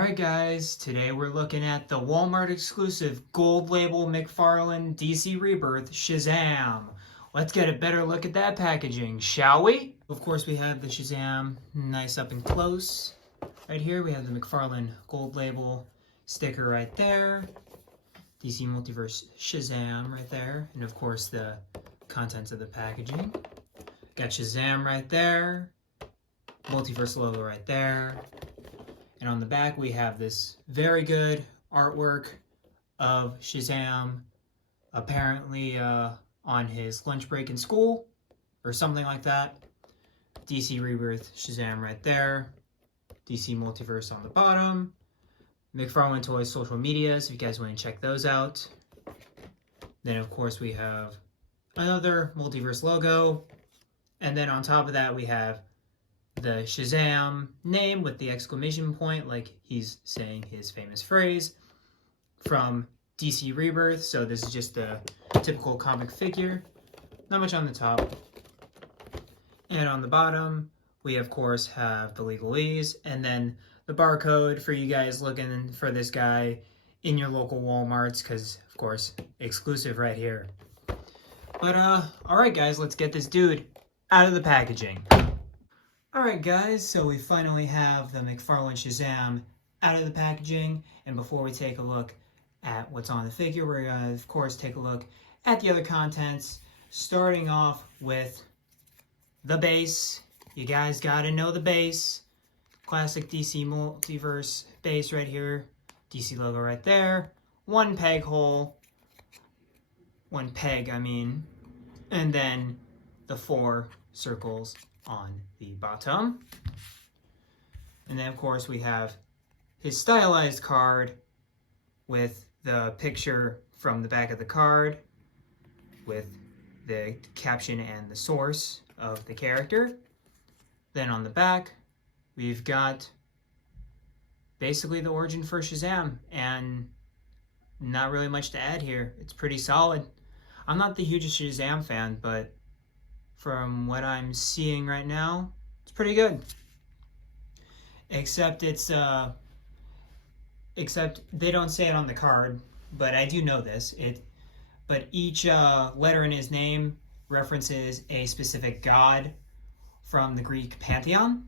Alright guys, today we're looking at the Walmart exclusive gold label McFarlane DC Rebirth Shazam. Let's get a better look at that packaging, shall we? Of course we have the Shazam nice up and close. Right here we have the McFarlane gold label sticker right there. DC Multiverse Shazam right there. And of course the contents of the packaging. Got Shazam right there. Multiverse logo right there. And on the back, we have this very good artwork of Shazam apparently on his lunch break in school or something like that. DC Rebirth Shazam right there. DC Multiverse on the bottom. McFarlane Toys social media, so if you guys want to check those out. Then, of course, we have another Multiverse logo. And then on top of that, we have the Shazam name with the exclamation point, like he's saying his famous phrase from DC Rebirth. So this is just a typical comic figure. Not much on the top. And on the bottom, we of course have the legalese and then the barcode for you guys looking for this guy in your local Walmarts, because of course, exclusive right here. But alright guys, let's get this dude out of the packaging. Alright guys, so we finally have the McFarlane Shazam out of the packaging, and before we take a look at what's on the figure, we're going to of course take a look at the other contents, starting off with the base. You guys gotta know the base. Classic DC Multiverse base right here. DC logo right there. One peg, and then the 4 circles on the bottom. And then of course we have his stylized card with the picture from the back of the card with the caption and the source of the character. Then on the back we've got basically the origin for Shazam, and not really much to add here. It's pretty solid. I'm not the hugest Shazam fan, but from what I'm seeing right now, it's pretty good. Except they don't say it on the card, but I do know this. But each letter in his name references a specific god from the Greek pantheon.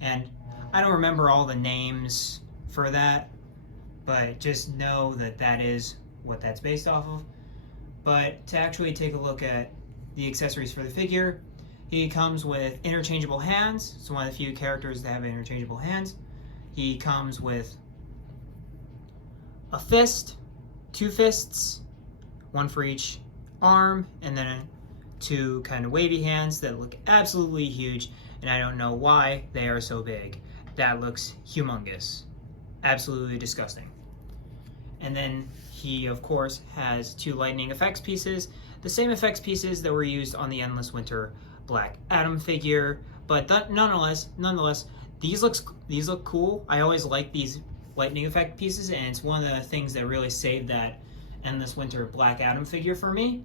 And I don't remember all the names for that, but just know that that is what that's based off of. But to actually take a look at the accessories for the figure, he comes with interchangeable hands. It's one of the few characters that have interchangeable hands. He comes with a fist, 2 fists, one for each arm, and then 2 kind of wavy hands that look absolutely huge, and I don't know why they are so big. That looks humongous. Absolutely disgusting. And then he, of course, has 2 lightning effects pieces, the same effects pieces that were used on the Endless Winter Black Adam figure, but nonetheless, these look cool. I always like these lightning effect pieces, and it's one of the things that really saved that Endless Winter Black Adam figure for me.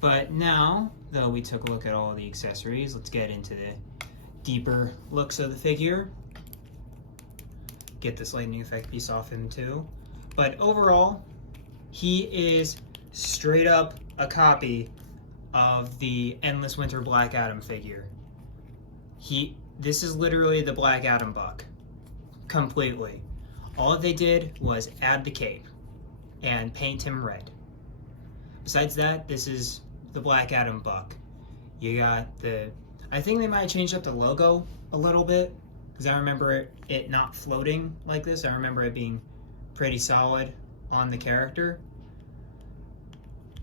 But now, though we took a look at all the accessories, let's get into the deeper looks of the figure. Get this lightning effect piece off him too. But overall, he is straight up a copy of the Endless Winter Black Adam figure. This is literally the Black Adam buck. Completely. All they did was add the cape and paint him red. Besides that, this is the Black Adam buck. You got I think they might have changed up the logo a little bit, because I remember it not floating like this. I remember it being pretty solid on the character.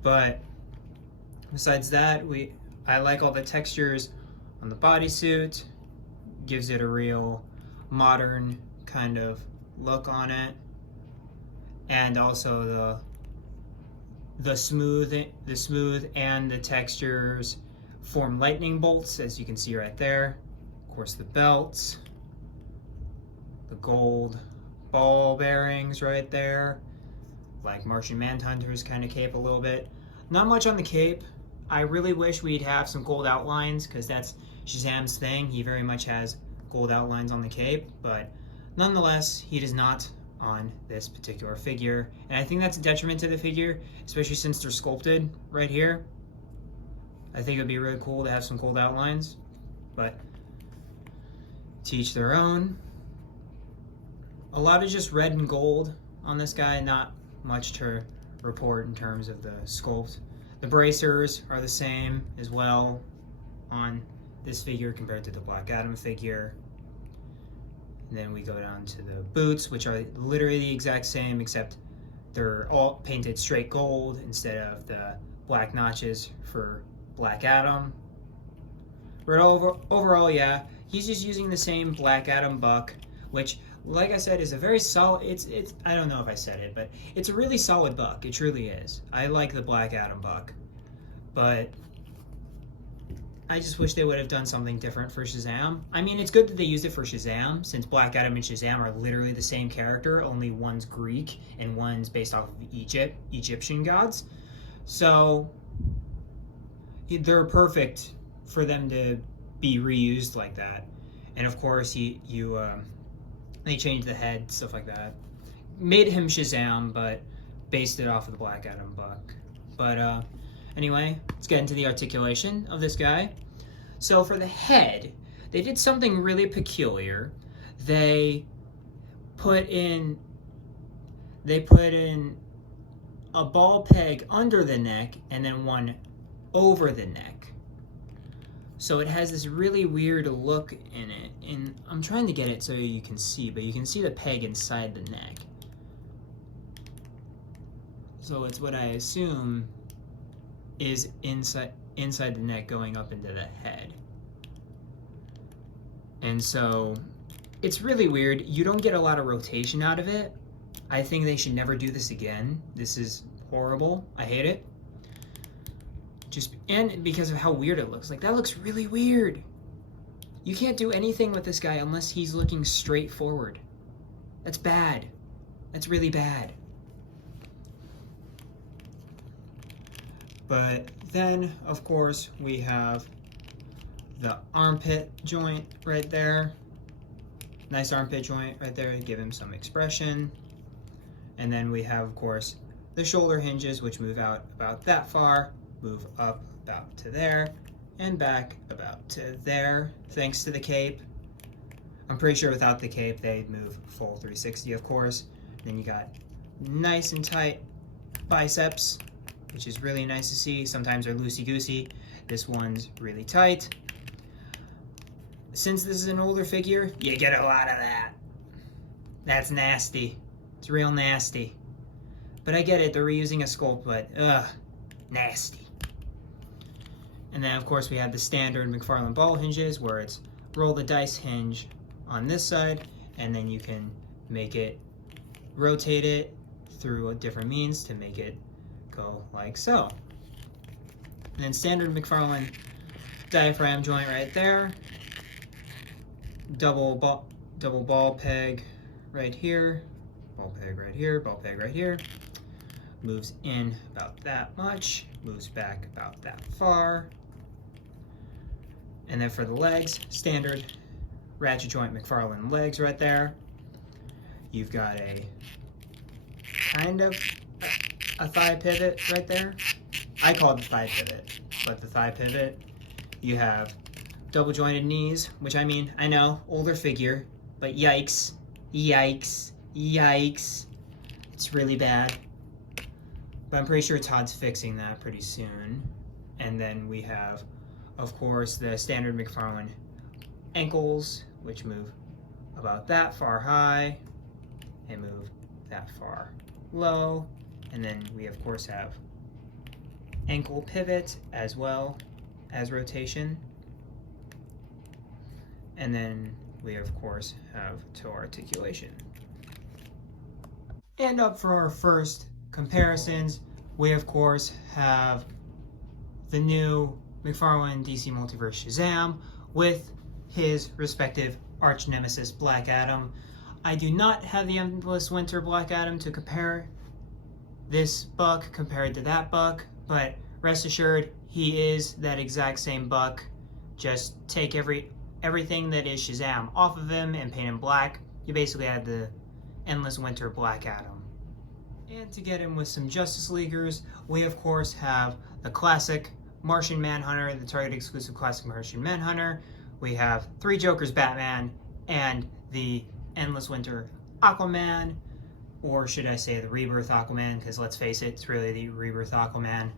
But besides that, I like all the textures on the bodysuit. Gives it a real modern kind of look on it. And also the smooth and the textures form lightning bolts, as you can see right there. Of course, the belts, the gold ball bearings right there, like Martian Manhunter's kind of cape a little bit. Not much on the cape. I really wish we'd have some gold outlines, because that's Shazam's thing. He very much has gold outlines on the cape, but Nonetheless, he does not on this particular figure, and I think that's a detriment to the figure, especially since they're sculpted right here. I think it would be really cool to have some gold outlines, but to each their own. A lot of just red and gold on this guy, not much to report in terms of the sculpt. The bracers are the same as well on this figure compared to the Black Adam figure. And then we go down to the boots, which are literally the exact same, except they're all painted straight gold instead of the black notches for Black Adam. But overall, yeah, he's just using the same Black Adam buck, which, like I said, is a very solid, it's I don't know if I said it, but it's a really solid buck. It truly is. I like the Black Adam buck, but I just wish they would have done something different for Shazam. I mean, it's good that they used it for Shazam, since Black Adam and Shazam are literally the same character, only one's Greek and one's based off of Egyptian gods. So they're perfect for them to be reused like that. And of course, they changed the head, stuff like that. Made him Shazam, but based it off of the Black Adam buck. But anyway, let's get into the articulation of this guy. So for the head, they did something really peculiar. They put in a ball peg under the neck and then one over the neck. So it has this really weird look in it. And I'm trying to get it so you can see, but you can see the peg inside the neck. So it's what I assume is inside the neck going up into the head. And so it's really weird. You don't get a lot of rotation out of it. I think they should never do this again. This is horrible. I hate it. And because of how weird it looks. Like, that looks really weird. You can't do anything with this guy unless he's looking straight forward. That's bad. That's really bad. But then, of course, we have the armpit joint right there. Nice armpit joint right there to give him some expression. And then we have, of course, the shoulder hinges, which move out about that far, move up about to there, and back about to there, thanks to the cape. I'm pretty sure without the cape, they'd move full 360, of course. Then you got nice and tight biceps, which is really nice to see. Sometimes they're loosey-goosey. This one's really tight. Since this is an older figure, you get a lot of that. That's nasty. It's real nasty. But I get it, they're reusing a sculpt, but nasty. And then, of course, we have the standard McFarlane ball hinges, where it's roll the dice hinge on this side, and then you can make it, rotate it through different means to make it go like so. And then standard McFarlane diaphragm joint right there. Double ball peg right here. Ball peg right here, ball peg right here. Moves in about that much, moves back about that far. And then for the legs, standard ratchet joint McFarlane legs right there. You've got a kind of a thigh pivot right there. I call it the thigh pivot, but the thigh pivot. You have double jointed knees, which, I mean, I know, older figure, but yikes, yikes, yikes. It's really bad. But I'm pretty sure Todd's fixing that pretty soon. And then we have, of course, the standard McFarlane ankles, which move about that far high and move that far low. And then we, of course, have ankle pivot as well as rotation. And then we, of course, have toe articulation. And up for our first comparisons, we, of course, have the new McFarlane DC Multiverse Shazam with his respective arch nemesis Black Adam. I do not have the Endless Winter Black Adam to compare this buck compared to that buck, but rest assured, he is that exact same buck. Just take everything that is Shazam off of him and paint him black, you basically had the Endless Winter Black Adam. And to get in with some Justice Leaguers, we of course have the classic Martian Manhunter, the Target exclusive classic Martian Manhunter. We have 3 Jokers Batman and the Endless Winter Aquaman, or should I say the Rebirth Aquaman, because let's face it, it's really the Rebirth Aquaman.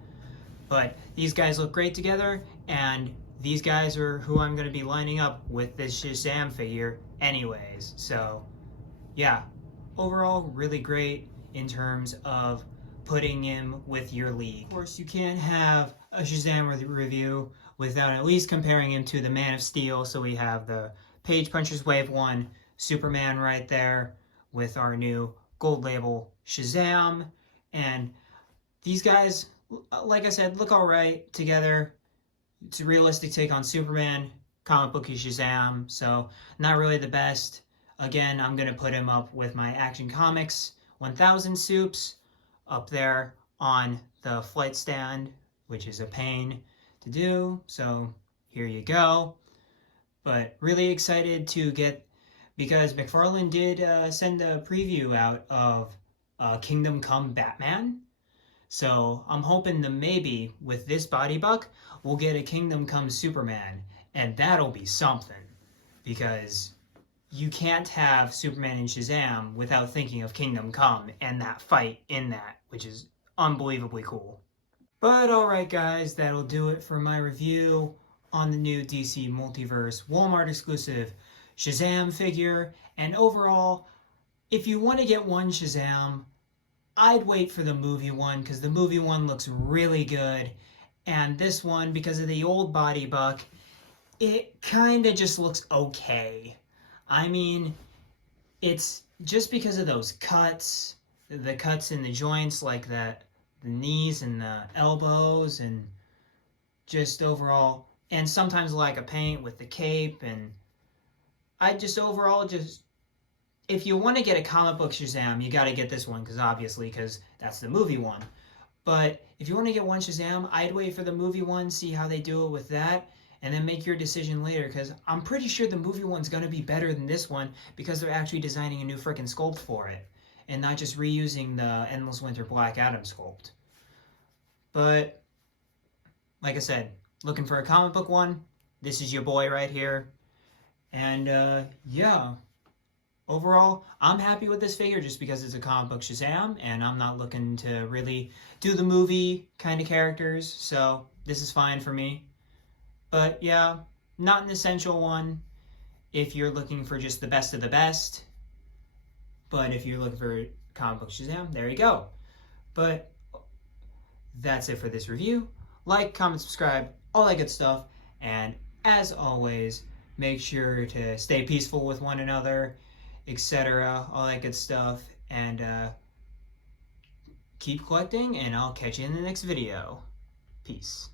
But these guys look great together, and these guys are who I'm going to be lining up with this Shazam figure anyways. So yeah, overall really great in terms of putting him with your league. Of course, you can't have a Shazam review without at least comparing him to the Man of Steel. So we have the Page Punchers Wave 1 Superman right there with our new gold label Shazam. And these guys, like I said, look all right together. It's a realistic take on Superman, comic booky Shazam, so not really the best. Again, I'm going to put him up with my Action Comics 1000 soups up there on the flight stand, which is a pain to do, so here you go. But really excited to get, because McFarlane did send a preview out of Kingdom Come Batman. So I'm hoping that maybe with this body buck, we'll get a Kingdom Come Superman, and that'll be something, because you can't have Superman and Shazam without thinking of Kingdom Come and that fight in that, which is unbelievably cool. But alright guys, that'll do it for my review on the new DC Multiverse Walmart exclusive Shazam figure. And overall, if you want to get one Shazam, I'd wait for the movie one, because the movie one looks really good. And this one, because of the old body buck, it kind of just looks okay. I mean, it's just because of those cuts, the cuts in the joints, like the knees and the elbows, and just overall, and sometimes lack of paint with the cape. And I just overall just, if you want to get a comic book Shazam, you got to get this one, because that's the movie one. But if you want to get one Shazam, I'd wait for the movie one, see how they do it with that, and then make your decision later, because I'm pretty sure the movie one's going to be better than this one, because they're actually designing a new freaking sculpt for it, and not just reusing the Endless Winter Black Adam sculpt. But, like I said, looking for a comic book one, this is your boy right here. And, yeah. Overall, I'm happy with this figure just because it's a comic book Shazam, and I'm not looking to really do the movie kind of characters, so this is fine for me. But yeah, not an essential one if you're looking for just the best of the best. But if you're looking for comic book Shazam, there you go. But that's it for this review. Like, comment, subscribe, all that good stuff. And as always, make sure to stay peaceful with one another, etc., all that good stuff, and keep collecting, and I'll catch you in the next video. Peace.